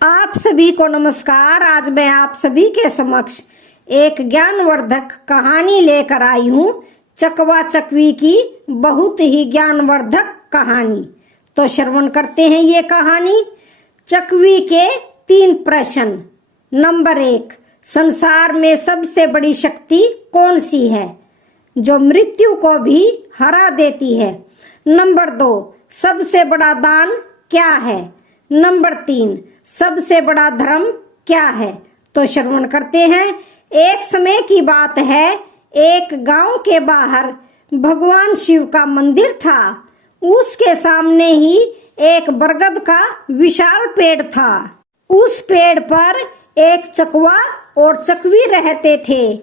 आप सभी को नमस्कार। आज मैं आप सभी के समक्ष एक ज्ञानवर्धक कहानी लेकर आई हूँ। चकवा चकवी की बहुत ही ज्ञानवर्धक कहानी। तो श्रवण करते हैं ये कहानी। चकवी के 3 प्रश्न। नंबर 1, संसार में सबसे बड़ी शक्ति कौन सी है जो मृत्यु को भी हरा देती है? नंबर 2, सबसे बड़ा दान क्या है? नंबर 3, सबसे बड़ा धर्म क्या है? तो श्रवण करते हैं। एक समय की बात है, एक गांव के बाहर भगवान शिव का मंदिर था। उसके सामने ही एक बरगद का विशाल पेड़ था। उस पेड़ पर एक चकवा और चकवी रहते थे।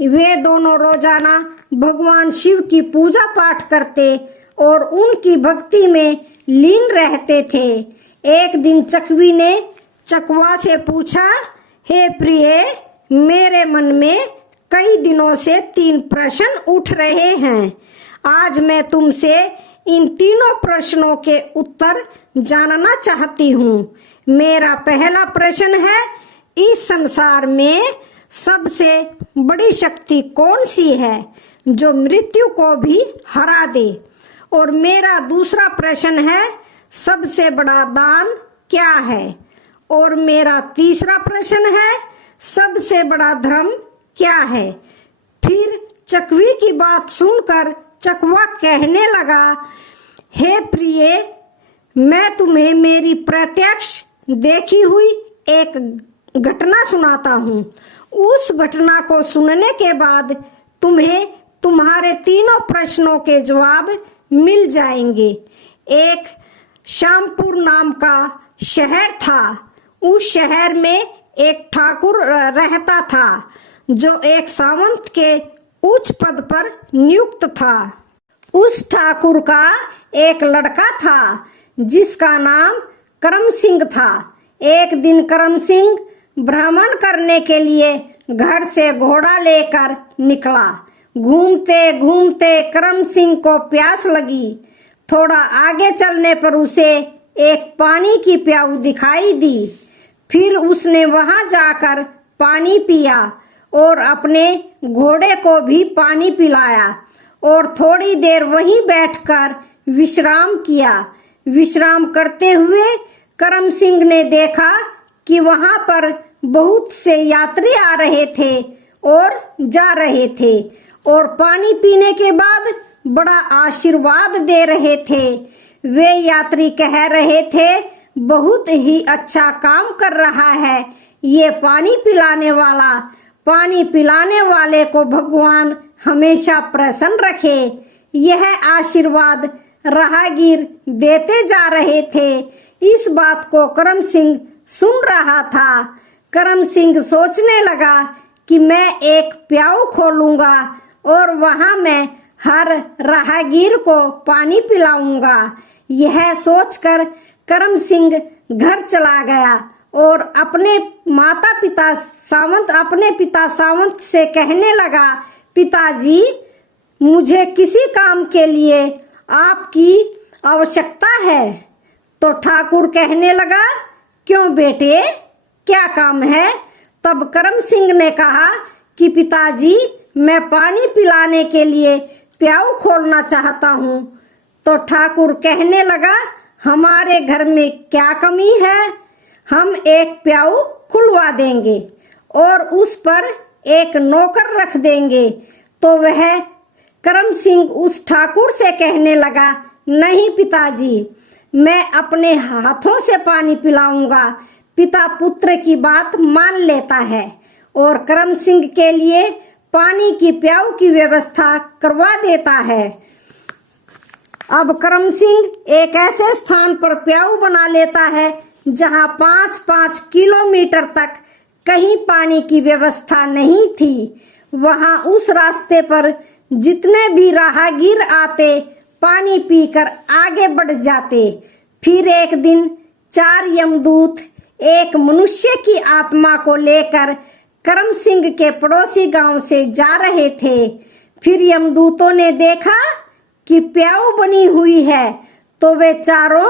वे दोनों रोजाना भगवान शिव की पूजा पाठ करते और उनकी भक्ति में लीन रहते थे। एक दिन चकवी ने चकवा से पूछा, हे प्रिय, मेरे मन में कई दिनों से 3 प्रश्न उठ रहे हैं। आज मैं तुमसे इन तीनों प्रश्नों के उत्तर जानना चाहती हूँ। मेरा पहला प्रश्न है, इस संसार में सबसे बड़ी शक्ति कौन सी है जो मृत्यु को भी हरा दे? और मेरा दूसरा प्रश्न है, सबसे बड़ा दान क्या है? और मेरा तीसरा प्रश्न है, सबसे बड़ा धर्म क्या है? फिर चकवी की बात सुनकर चकवा कहने लगा, हे प्रिय, मैं तुम्हें मेरी प्रत्यक्ष देखी हुई एक घटना सुनाता हूँ। उस घटना को सुनने के बाद तुम्हें तुम्हारे तीनों प्रश्नों के जवाब मिल जाएंगे। एक श्यामपुर नाम का शहर था। उस शहर में एक ठाकुर रहता था जो एक सामंत के उच्च पद पर नियुक्त था। उस ठाकुर का एक लड़का था जिसका नाम करम सिंह था। एक दिन करम सिंह भ्रमण करने के लिए घर से घोड़ा लेकर निकला। घूमते घूमते करम सिंह को प्यास लगी। थोड़ा आगे चलने पर उसे एक पानी की प्याऊ दिखाई दी। फिर उसने वहां जाकर पानी पिया और अपने घोड़े को भी पानी पिलाया और थोड़ी देर वहीं बैठकर विश्राम किया। विश्राम करते हुए करम सिंह ने देखा कि वहां पर बहुत से यात्री आ रहे थे और जा रहे थे और पानी पीने के बाद बड़ा आशीर्वाद दे रहे थे। वे यात्री कह रहे थे, बहुत ही अच्छा काम कर रहा है ये पानी पिलाने वाला। पानी पिलाने वाले को भगवान हमेशा प्रसन्न रखे। यह आशीर्वाद राहगीर देते जा रहे थे। इस बात को करम सिंह सुन रहा था। करम सिंह सोचने लगा कि मैं एक प्याऊ खोलूंगा और वहां मैं हर राहगीर को पानी पिलाऊंगा। यह सोचकर करम सिंह घर चला गया और अपने पिता सावंत से कहने लगा, पिताजी, मुझे किसी काम के लिए आपकी आवश्यकता है। तो ठाकुर कहने लगा, क्यों बेटे, क्या काम है? तब करम सिंह ने कहा कि पिताजी, मैं पानी पिलाने के लिए प्याऊ खोलना चाहता हूँ। तो ठाकुर कहने लगा, हमारे घर में क्या कमी है? हम एक प्याऊ खुलवा देंगे और उस पर एक नौकर रख देंगे। तो वह करम सिंह उस ठाकुर से कहने लगा, नहीं पिताजी, मैं अपने हाथों से पानी पिलाऊंगा। पिता पुत्र की बात मान लेता है और करम सिंह के लिए पानी की प्याऊ की व्यवस्था करवा देता है। अब करम सिंह एक ऐसे स्थान पर प्याऊ बना लेता है जहां 5-5 किलोमीटर तक कहीं पानी की व्यवस्था नहीं थी। वहां उस रास्ते पर जितने भी राहगीर आते, पानी पीकर आगे बढ़ जाते। फिर एक दिन 4 यमदूत एक मनुष्य की आत्मा को लेकर करम सिंह के पड़ोसी गांव से जा रहे थे। फिर यमदूतों ने देखा कि प्याऊ बनी हुई है तो वे चारों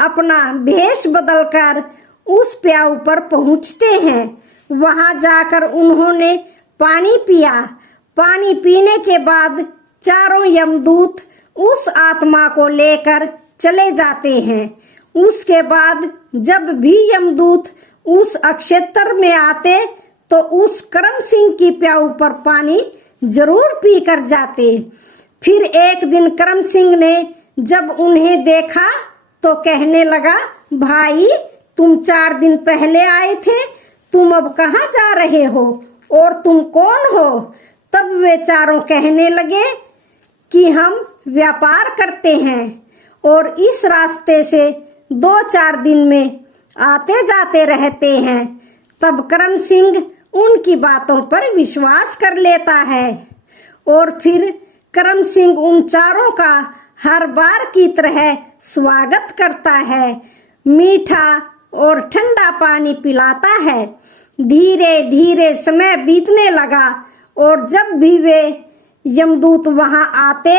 अपना भेष बदलकर उस प्याऊ पर पहुंचते हैं। वहां जाकर उन्होंने पानी पिया। पानी पीने के बाद चारों यमदूत उस आत्मा को लेकर चले जाते हैं। उसके बाद जब भी यमदूत उस अक्षेत्र में आते तो उस करम सिंह की प्याऊ पर पानी जरूर पी कर जाते। फिर एक दिन करम सिंह ने जब उन्हें देखा तो कहने लगा, भाई तुम 4 दिन पहले आए थे, तुम अब कहाँ जा रहे हो और तुम कौन हो? तब वे चारों कहने लगे कि हम व्यापार करते हैं और इस रास्ते से 2-4 दिन में आते जाते रहते हैं। तब करम सिंह उनकी बातों पर विश्वास कर लेता है और फिर करम सिंह उन चारों का हर बार की तरह स्वागत करता है, मीठा और ठंडा पानी पिलाता है। धीरे धीरे समय बीतने लगा और जब भी वे यमदूत वहां आते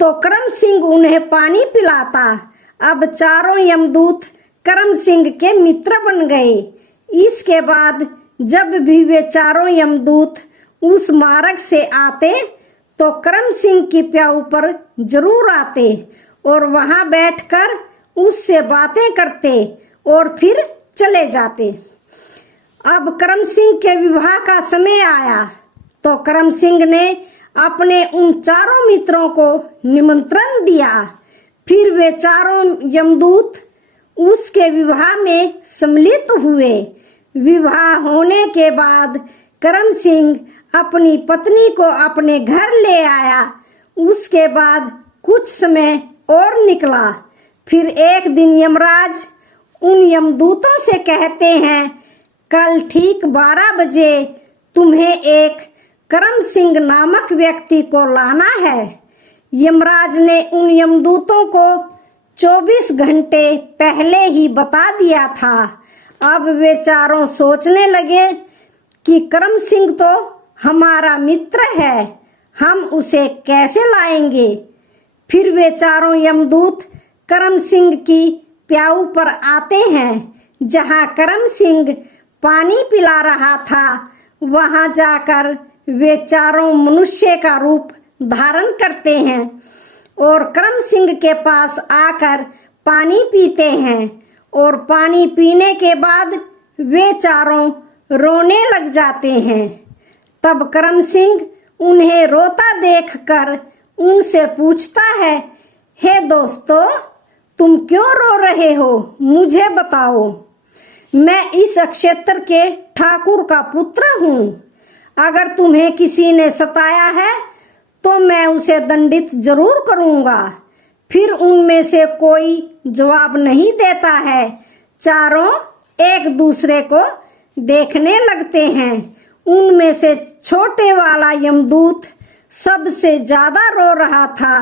तो करम सिंह उन्हें पानी पिलाता। अब चारों यमदूत करम सिंह के मित्र बन गए। इसके बाद जब भी वे चारों यमदूत उस मार्ग से आते तो करम सिंह की प्याऊ पर जरूर आते और वहां बैठकर उससे बातें करते और फिर चले जाते। अब करम सिंह के विवाह का समय आया तो करम सिंह ने अपने उन चारों मित्रों को निमंत्रण दिया। फिर वे चारों यमदूत उसके विवाह में सम्मिलित हुए। विवाह होने के बाद करम सिंह अपनी पत्नी को अपने घर ले आया। उसके बाद कुछ समय और निकला। फिर एक दिन यमराज उन यमदूतों से कहते हैं, कल ठीक 12 बजे तुम्हें एक करम सिंह नामक व्यक्ति को लाना है। यमराज ने उन यमदूतों को 24 घंटे पहले ही बता दिया था। अब वे चारों सोचने लगे कि करम सिंह तो हमारा मित्र है, हम उसे कैसे लाएंगे। फिर वे चारों यमदूत करम सिंह की प्याऊ पर आते हैं। जहां करम सिंह पानी पिला रहा था वहां जाकर वे चारों मनुष्य का रूप धारण करते हैं और करम सिंह के पास आकर पानी पीते हैं और पानी पीने के बाद वे चारों रोने लग जाते हैं। तब करम सिंह उन्हें रोता देखकर उनसे पूछता है, हे दोस्तों, तुम क्यों रो रहे हो, मुझे बताओ। मैं इस क्षेत्र के ठाकुर का पुत्र हूँ। अगर तुम्हें किसी ने सताया है तो मैं उसे दंडित जरूर करूँगा। फिर उनमें से कोई जवाब नहीं देता है। चारों एक दूसरे को देखने लगते हैं। उनमें से छोटे वाला यमदूत सबसे ज्यादा रो रहा था।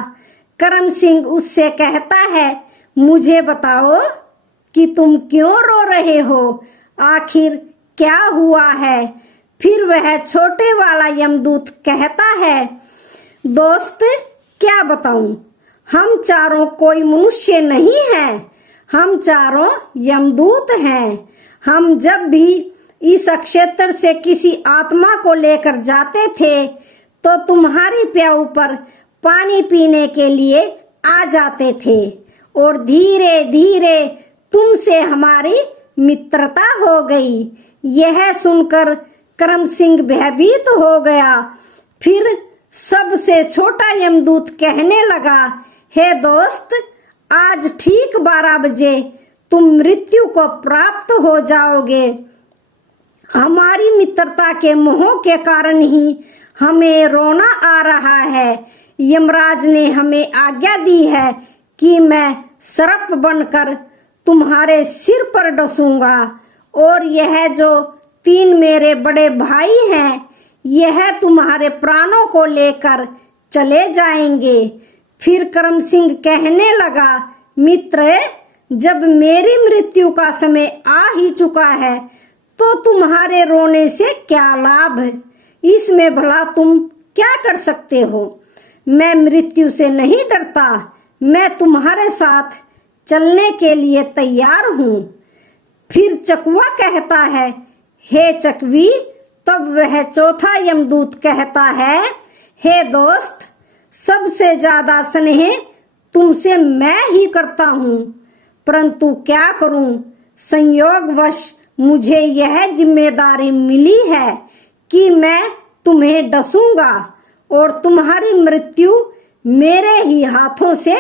करम सिंह उससे कहता है, मुझे बताओ कि तुम क्यों रो रहे हो, आखिर क्या हुआ है। फिर वह छोटे वाला यमदूत कहता है, दोस्त क्या बताऊं, हम चारों कोई मनुष्य नहीं हैं, हम चारों यमदूत हैं। हम जब भी इस क्षेत्र से किसी आत्मा को लेकर जाते थे तो तुम्हारी प्याऊ पर पानी पीने के लिए आ जाते थे और धीरे धीरे तुमसे हमारी मित्रता हो गई। यह सुनकर करम सिंह भयभीत हो गया। फिर सबसे छोटा यमदूत कहने लगा, हे दोस्त, आज ठीक 12 बजे तुम मृत्यु को प्राप्त हो जाओगे। हमारी मित्रता के मोह के कारण ही हमें रोना आ रहा है। यमराज ने हमें आज्ञा दी है कि मैं सर्प बनकर तुम्हारे सिर पर डसूंगा और यह जो 3 मेरे बड़े भाई हैं यह तुम्हारे प्राणों को लेकर चले जाएंगे। फिर करम सिंह कहने लगा, मित्र, जब मेरी मृत्यु का समय आ ही चुका है तो तुम्हारे रोने से क्या लाभ, इसमें भला तुम क्या कर सकते हो। मैं मृत्यु से नहीं डरता, मैं तुम्हारे साथ चलने के लिए तैयार हूँ। फिर चकवा कहता है, हे चकवी। तब वह चौथा यमदूत कहता है, हे दोस्त, सबसे ज्यादा स्नेह तुमसे मैं ही करता हूँ, परंतु क्या करूँ, संयोगवश मुझे यह जिम्मेदारी मिली है कि मैं तुम्हें डसूंगा और तुम्हारी मृत्यु मेरे ही हाथों से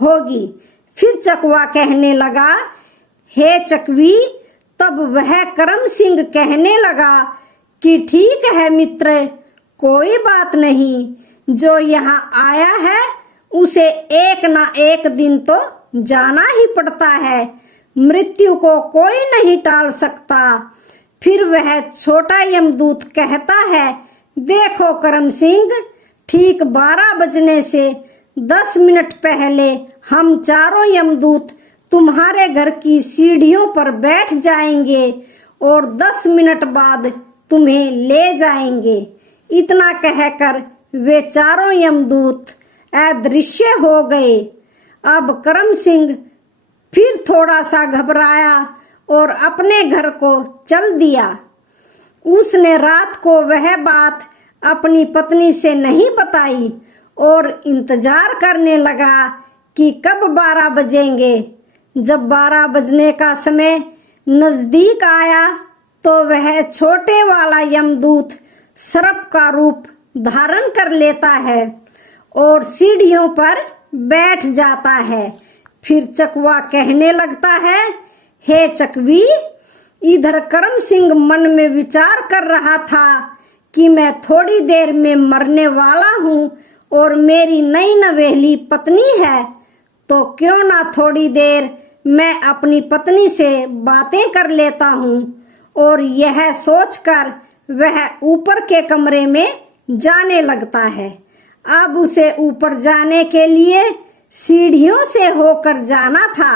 होगी। फिर चकवा कहने लगा, हे चकवी। तब वह करम सिंह कहने लगा कि ठीक है मित्र, कोई बात नहीं, जो यहाँ आया है उसे एक ना एक दिन तो जाना ही पड़ता है, मृत्यु को कोई नहीं टाल सकता। फिर वह छोटा यमदूत कहता है, देखो करम सिंह, ठीक 12 बजने से 10 मिनट पहले हम चारों यमदूत तुम्हारे घर की सीढ़ियों पर बैठ जाएंगे और 10 मिनट बाद तुम्हें ले जाएंगे। इतना कहकर वे चारों यमदूत अदृश्य हो गए। अब करम सिंह फिर थोड़ा सा घबराया और अपने घर को चल दिया। उसने रात को वह बात अपनी पत्नी से नहीं बताई और इंतजार करने लगा कि कब 12 बजेंगे। जब 12 बजने का समय नजदीक आया तो वह छोटे वाला यमदूत सर्प का रूप धारण कर लेता है और सीढ़ियों पर बैठ जाता है। फिर चकवा कहने लगता है, हे चकवी। इधर करम सिंह मन में विचार कर रहा था कि मैं थोड़ी देर में मरने वाला हूँ और मेरी नई नवेली पत्नी है, तो क्यों ना थोड़ी देर मैं अपनी पत्नी से बातें कर लेता हूँ। और यह सोचकर वह ऊपर के कमरे में जाने लगता है। अब उसे ऊपर जाने के लिए सीढ़ियों से होकर जाना था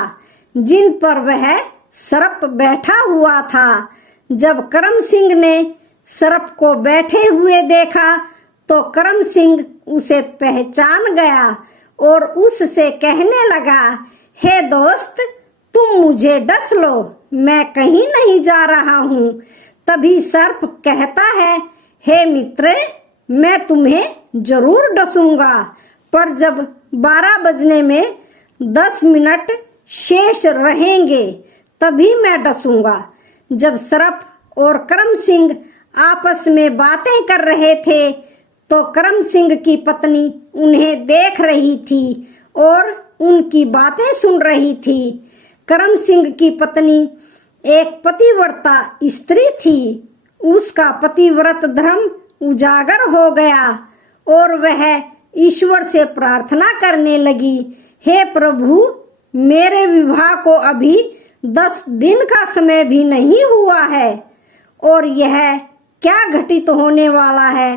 जिन पर वह सर्प बैठा हुआ था। जब करम सिंह ने सर्प को बैठे हुए देखा तो करम सिंह उसे पहचान गया और उससे कहने लगा, हे दोस्त, तुम मुझे डस लो, मैं कहीं नहीं जा रहा हूँ। तभी सर्प कहता है, हे मित्र, मैं तुम्हें जरूर डसूंगा, पर जब 12 बजने में 10 मिनट शेष रहेंगे तभी मैं डसूंगा। जब सर्प और करम सिंह आपस में बातें कर रहे थे तो करम सिंह की पत्नी उन्हें देख रही थी और उनकी बातें सुन रही थी। करम सिंह की पत्नी एक पतिव्रता स्त्री थी। उसका पतिव्रत धर्म उजागर हो गया और वह ईश्वर से प्रार्थना करने लगी, हे प्रभु, मेरे विवाह को अभी 10 दिन का समय भी नहीं हुआ है और यह क्या घटित होने वाला है।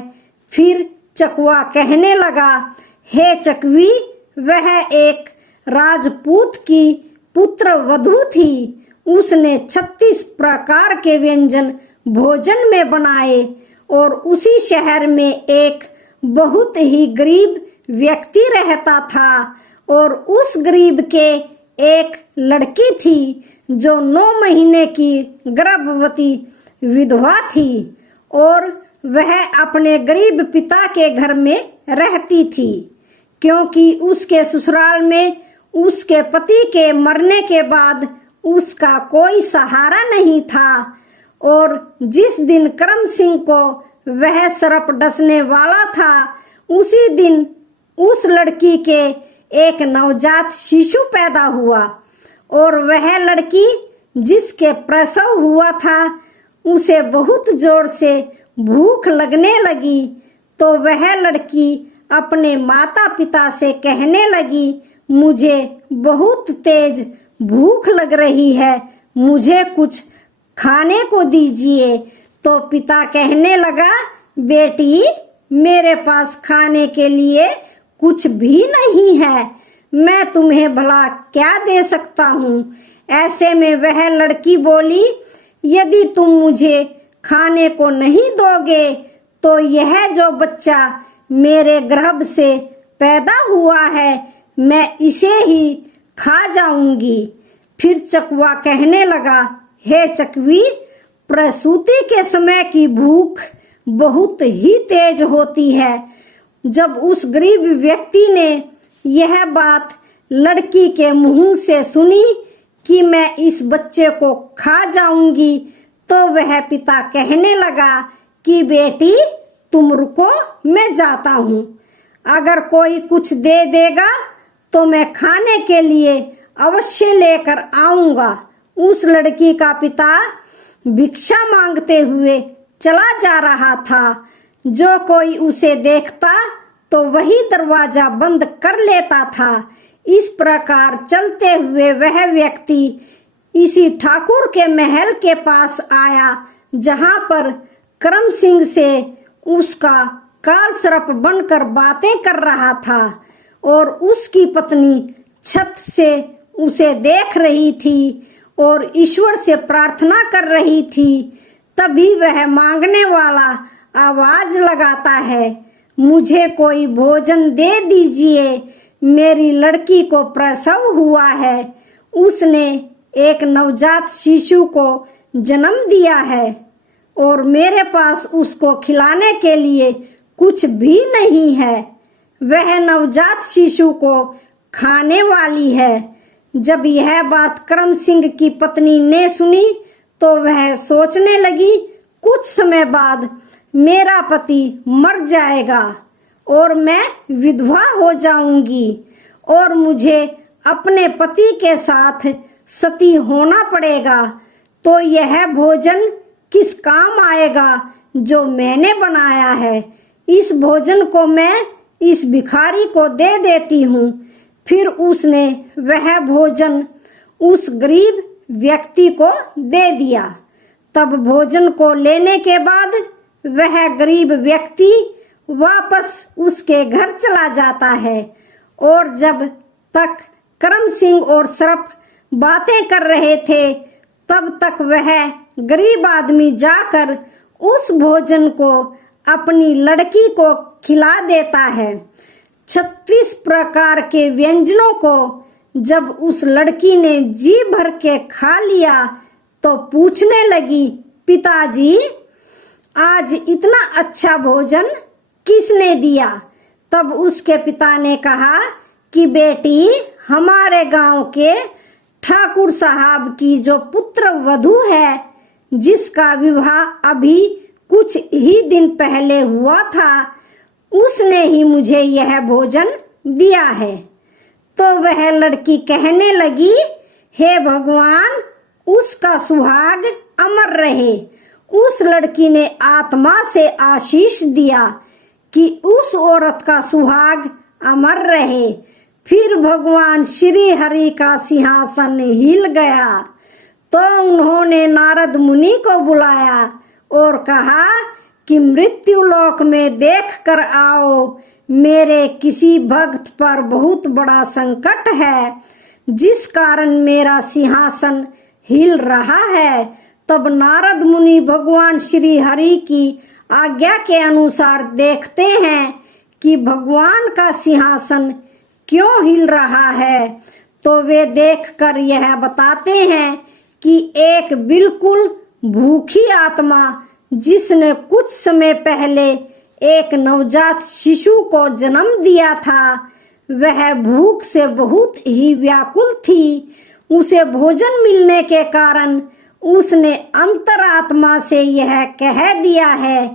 फिर चकवा कहने लगा, हे चकवी, वह एक राजपूत की पुत्र वधू थी। उसने 36 प्रकार के व्यंजन भोजन में बनाए और उसी शहर में एक बहुत ही गरीब व्यक्ति रहता था और उस गरीब के एक लड़की थी जो 9 महीने की गर्भवती विधवा थी और वह अपने गरीब पिता के घर में रहती थी, क्योंकि उसके ससुराल में उसके पति के मरने के बाद उसका कोई सहारा नहीं था। और जिस दिन करम सिंह को वह सर्प डसने वाला था उसी दिन उस लड़की के एक नवजात शिशु पैदा हुआ और वह लड़की जिसके प्रसव हुआ था उसे बहुत जोर से भूख लगने लगी। तो वह लड़की अपने माता पिता से कहने लगी, मुझे बहुत तेज भूख लग रही है, मुझे कुछ खाने को दीजिए। तो पिता कहने लगा, बेटी, मेरे पास खाने के लिए कुछ भी नहीं है, मैं तुम्हें भला क्या दे सकता हूँ। ऐसे में वह लड़की बोली, यदि तुम मुझे खाने को नहीं दोगे तो यह जो बच्चा मेरे गर्भ से पैदा हुआ है मैं इसे ही खा जाऊंगी। फिर चकवा कहने लगा, हे चकवी, प्रसूति के समय की भूख बहुत ही तेज होती है। जब उस गरीब व्यक्ति ने यह बात लड़की के मुंह से सुनी कि मैं इस बच्चे को खा जाऊंगी, तो वह पिता कहने लगा कि बेटी तुम रुको, मैं जाता हूँ। अगर कोई कुछ दे देगा तो मैं खाने के लिए अवश्य लेकर आऊंगा। उस लड़की का पिता भिक्षा मांगते हुए चला जा रहा था। जो कोई उसे देखता तो वही दरवाजा बंद कर लेता था। इस प्रकार चलते हुए वह व्यक्ति इसी ठाकुर के महल के पास आया, जहां पर करम सिंह से उसका काल सर्प बनकर बातें कर रहा था और उसकी पत्नी छत से उसे देख रही थी और ईश्वर से प्रार्थना कर रही थी। तभी वह मांगने वाला आवाज लगाता है, मुझे कोई भोजन दे दीजिए, मेरी लड़की को प्रसव हुआ है। उसने एक नवजात शिशु को जन्म दिया है और मेरे पास उसको खिलाने के लिए कुछ भी नहीं है। वह नवजात शिशु को खाने वाली है। जब यह बात करम सिंह की पत्नी ने सुनी तो वह सोचने लगी, कुछ समय बाद मेरा पति मर जाएगा और मैं विधवा हो जाऊंगी और मुझे अपने पति के साथ सती होना पड़ेगा। तो यह भोजन किस काम आएगा जो मैंने बनाया है। इस भोजन को मैं इस भिखारी को दे देती हूँ। फिर उसने वह भोजन उस गरीब व्यक्ति को दे दिया। तब भोजन को लेने के बाद वह गरीब व्यक्ति वापस उसके घर चला जाता है और जब तक करम सिंह और सर्प बातें कर रहे थे तब तक वह गरीब आदमी जाकर उस भोजन को अपनी लड़की को खिला देता है। 36 प्रकार के व्यंजनों को जब उस लड़की ने जी भर के खा लिया तो पूछने लगी, पिताजी आज इतना अच्छा भोजन किसने दिया? तब उसके पिता ने कहा कि बेटी, हमारे गांव के ठाकुर साहब की जो पुत्र वधू है, जिसका विवाह अभी कुछ ही दिन पहले हुआ था, उसने ही मुझे यह भोजन दिया है। तो वह लड़की कहने लगी, हे भगवान, उसका सुहाग अमर रहे। उस लड़की ने आत्मा से आशीष दिया कि उस औरत का सुहाग अमर रहे। फिर भगवान श्री हरि का सिंहासन हिल गया तो उन्होंने नारद मुनि को बुलाया और कहा कि मृत्यु लोक में देख कर आओ, मेरे किसी भक्त पर बहुत बड़ा संकट है, जिस कारण मेरा सिंहासन हिल रहा है। तब नारद मुनि भगवान श्री हरि की आज्ञा के अनुसार देखते हैं कि भगवान का सिंहासन क्यों हिल रहा है। तो वे देखकर यह बताते हैं कि एक बिल्कुल भूखी आत्मा, जिसने कुछ समय पहले एक नवजात शिशु को जन्म दिया था, वह भूख से बहुत ही व्याकुल थी। उसे भोजन मिलने के कारण उसने अंतरात्मा से यह कह दिया है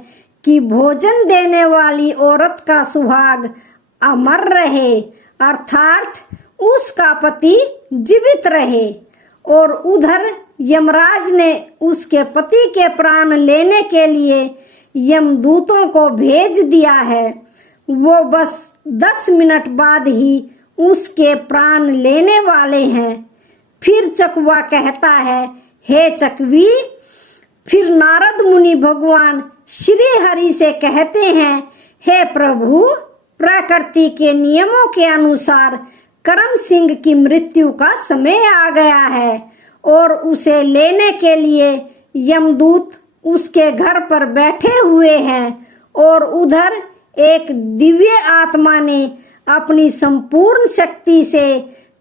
कि भोजन देने वाली औरत का सुहाग अमर रहे, अर्थात उसका पति जीवित रहे। और उधर यमराज ने उसके पति के प्राण लेने के लिए यमदूतों को भेज दिया है। वो बस 10 मिनट बाद ही उसके प्राण लेने वाले हैं। फिर चकवा कहता है, हे चकवी। फिर नारद मुनि भगवान श्री हरि से कहते हैं, हे प्रभु, प्रकृति के नियमों के अनुसार करम सिंह की मृत्यु का समय आ गया है और उसे लेने के लिए यमदूत उसके घर पर बैठे हुए हैं। और उधर एक दिव्य आत्मा ने अपनी संपूर्ण शक्ति से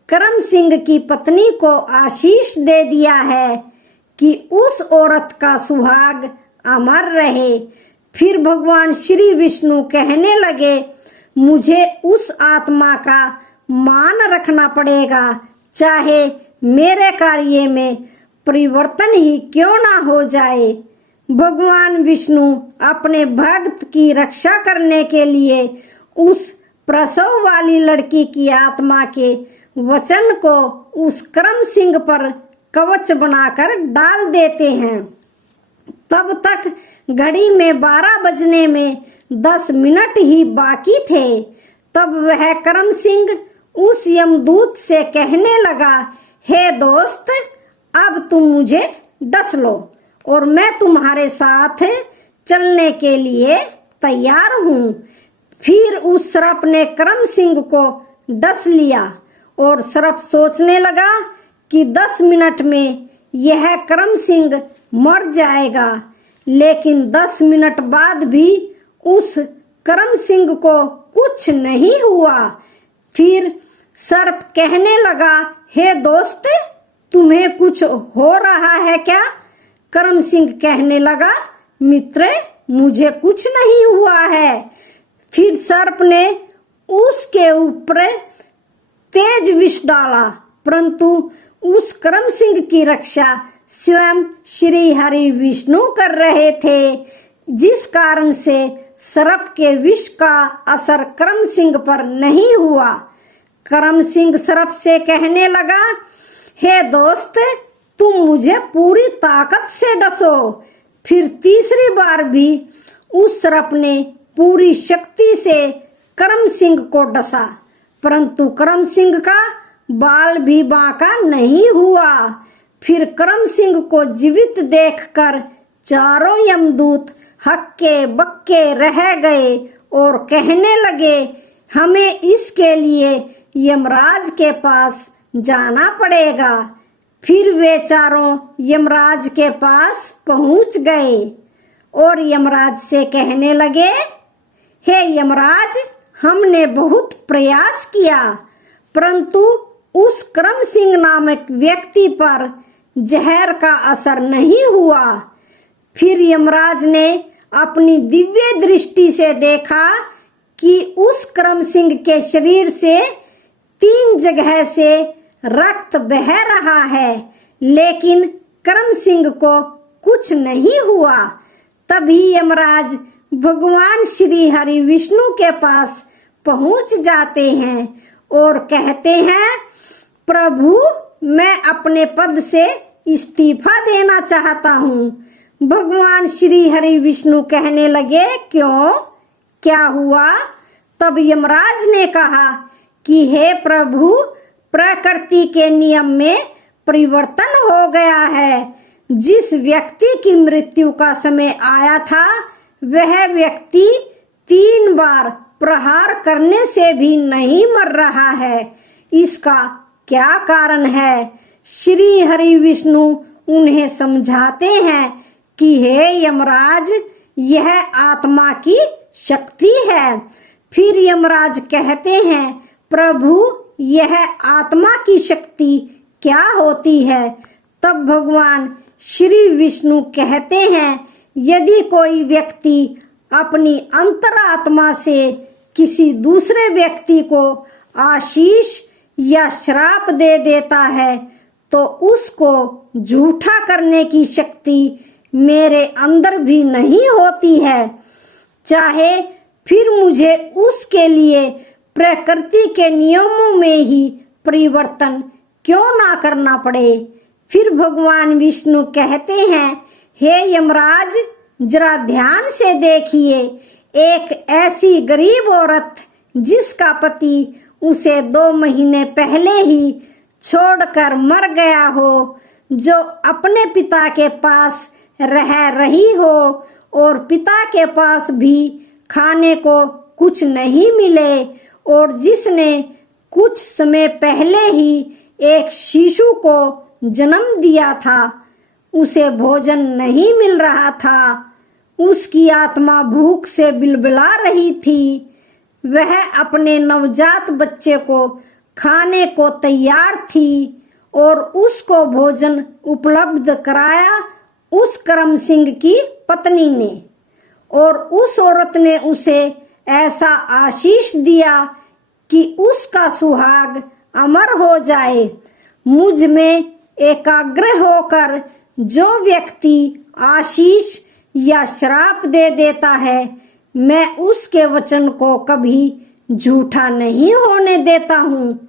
करम सिंह की पत्नी को आशीष दे दिया है कि उस औरत का सुहाग अमर रहे। फिर भगवान श्री विष्णु कहने लगे, मुझे उस आत्मा का मान रखना पड़ेगा, चाहे मेरे कार्य में परिवर्तन ही क्यों ना हो जाए। भगवान विष्णु अपने भक्त की रक्षा करने के लिए उस प्रसव वाली लड़की की आत्मा के वचन को उस करम सिंह पर कवच बनाकर डाल देते हैं। तब तक घड़ी में 12 बजने में 10 मिनट ही बाकी थे। तब वह करम सिंह उस यमदूत से कहने लगा, हे दोस्त, अब तुम मुझे डस लो और मैं तुम्हारे साथ चलने के लिए तैयार हूँ। फिर उस सर्प ने करम सिंह को डस लिया और सर्प सोचने लगा कि 10 मिनट में यह करम सिंह मर जाएगा। लेकिन 10 मिनट बाद भी उस करम सिंह को कुछ नहीं हुआ। फिर सर्प कहने लगा, हे दोस्त, तुम्हें कुछ हो रहा है क्या? करम सिंह कहने लगा, मित्र, मुझे कुछ नहीं हुआ है। फिर सर्प ने उसके ऊपर तेज विष डाला, परंतु उस करम सिंह की रक्षा स्वयं श्री हरि विष्णु कर रहे थे, जिस कारण से सर्प के विष का असर करम सिंह पर नहीं हुआ। करम सिंह सर्प से कहने लगा, हे दोस्त, तुम मुझे पूरी ताकत से डसो। फिर तीसरी बार भी उस सर्प ने पूरी शक्ति से करम सिंह को डसा, परंतु करम सिंह का बाल भी बांका नहीं हुआ। फिर करम सिंह को जीवित देखकर चारों यमदूत हक्के बक्के रह गए और कहने लगे, हमें इसके लिए यमराज के पास जाना पड़ेगा। फिर वे चारों यमराज के पास पहुंच गए और यमराज से कहने लगे, हे यमराज, हमने बहुत प्रयास किया, परंतु उस करम सिंह नामक व्यक्ति पर जहर का असर नहीं हुआ। फिर यमराज ने अपनी दिव्य दृष्टि से देखा कि उस करम सिंह के शरीर से 3 जगह से रक्त बह रहा है, लेकिन करम सिंह को कुछ नहीं हुआ। तभी यमराज भगवान श्री हरि विष्णु के पास पहुंच जाते हैं और कहते हैं, प्रभु, मैं अपने पद से इस्तीफा देना चाहता हूँ। भगवान श्री हरि विष्णु कहने लगे, क्यों, क्या हुआ? तब यमराज ने कहा कि हे प्रभु, प्रकृति के नियम में परिवर्तन हो गया है। जिस व्यक्ति की मृत्यु का समय आया था, वह व्यक्ति 3 बार प्रहार करने से भी नहीं मर रहा है। इसका क्या कारण है? श्री हरि विष्णु उन्हें समझाते हैं कि हे यमराज, यह आत्मा की शक्ति है। फिर यमराज कहते हैं, प्रभु, यह आत्मा की शक्ति क्या होती है? तब भगवान श्री विष्णु कहते हैं, यदि कोई व्यक्ति अपनी अंतरात्मा से किसी दूसरे व्यक्ति को आशीष या श्राप दे देता है, तो उसको झूठा करने की शक्ति मेरे अंदर भी नहीं होती है, चाहे फिर मुझे उसके लिए प्रकृति के नियमों में ही परिवर्तन क्यों ना करना पड़े। फिर भगवान विष्णु कहते हैं, हे यमराज, जरा ध्यान से देखिए, एक ऐसी गरीब औरत जिसका पति उसे 2 महीने पहले ही छोड़कर मर गया हो, जो अपने पिता के पास रह रही हो और पिता के पास भी खाने को कुछ नहीं मिले, और जिसने कुछ समय पहले ही एक शिशु को जन्म दिया था, उसे भोजन नहीं मिल रहा था, उसकी आत्मा भूख से बिलबिला रही थी। वह अपने नवजात बच्चे को खाने को तैयार थी और उसको भोजन उपलब्ध कराया उस करम सिंह की पत्नी ने। और उस औरत ने उसे ऐसा आशीष दिया कि उसका सुहाग अमर हो जाए। मुझ में एकाग्र होकर जो व्यक्ति आशीष या श्राप दे देता है, मैं उसके वचन को कभी झूठा नहीं होने देता हूँ।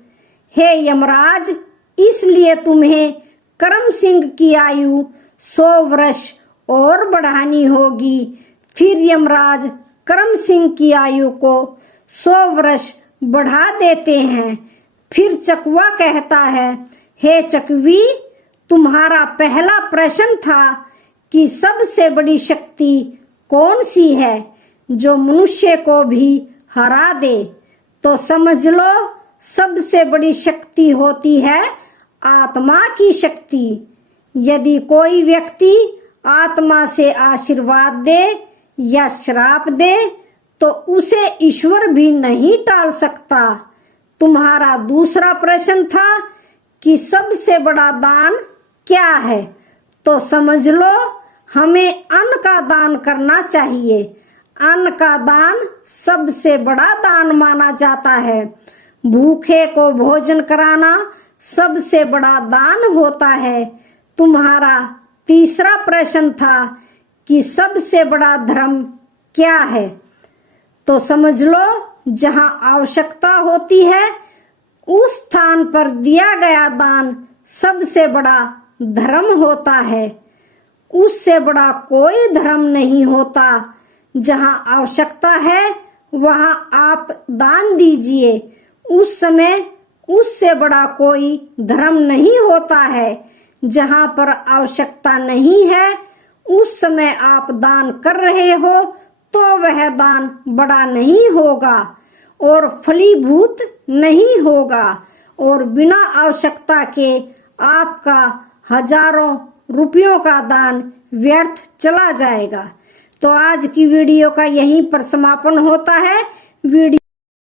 हे यमराज, इसलिए तुम्हें करम सिंह की आयु 100 वर्ष और बढ़ानी होगी। फिर यमराज करम सिंह की आयु को 100 वर्ष बढ़ा देते हैं। फिर चकवा कहता है, हे चकवी, तुम्हारा पहला प्रश्न था कि सबसे बड़ी शक्ति कौन सी है जो मनुष्य को भी हरा दे। तो समझ लो, सबसे बड़ी शक्ति होती है आत्मा की शक्ति। यदि कोई व्यक्ति आत्मा से आशीर्वाद दे या श्राप दे तो उसे ईश्वर भी नहीं टाल सकता। तुम्हारा दूसरा प्रश्न था कि सबसे बड़ा दान क्या है। तो समझ लो, हमें अन्न का दान करना चाहिए। अन्न का दान सबसे बड़ा दान माना जाता है। भूखे को भोजन कराना सबसे बड़ा दान होता है। तुम्हारा तीसरा प्रश्न था कि सबसे बड़ा धर्म क्या है। तो समझ लो, जहां आवश्यकता होती है उस स्थान पर दिया गया दान सबसे बड़ा धर्म होता है। उससे बड़ा कोई धर्म नहीं होता। जहां आवश्यकता है वहां आप दान दीजिए। उस समय उससे बड़ा कोई धर्म नहीं होता है। जहां पर आवश्यकता नहीं है उस समय आप दान कर रहे हो तो वह दान बड़ा नहीं होगा और फलीभूत नहीं होगा और बिना आवश्यकता के आपका हजारों रुपयों का दान व्यर्थ चला जाएगा। तो आज की वीडियो का यहीं पर समापन होता है। वीडियो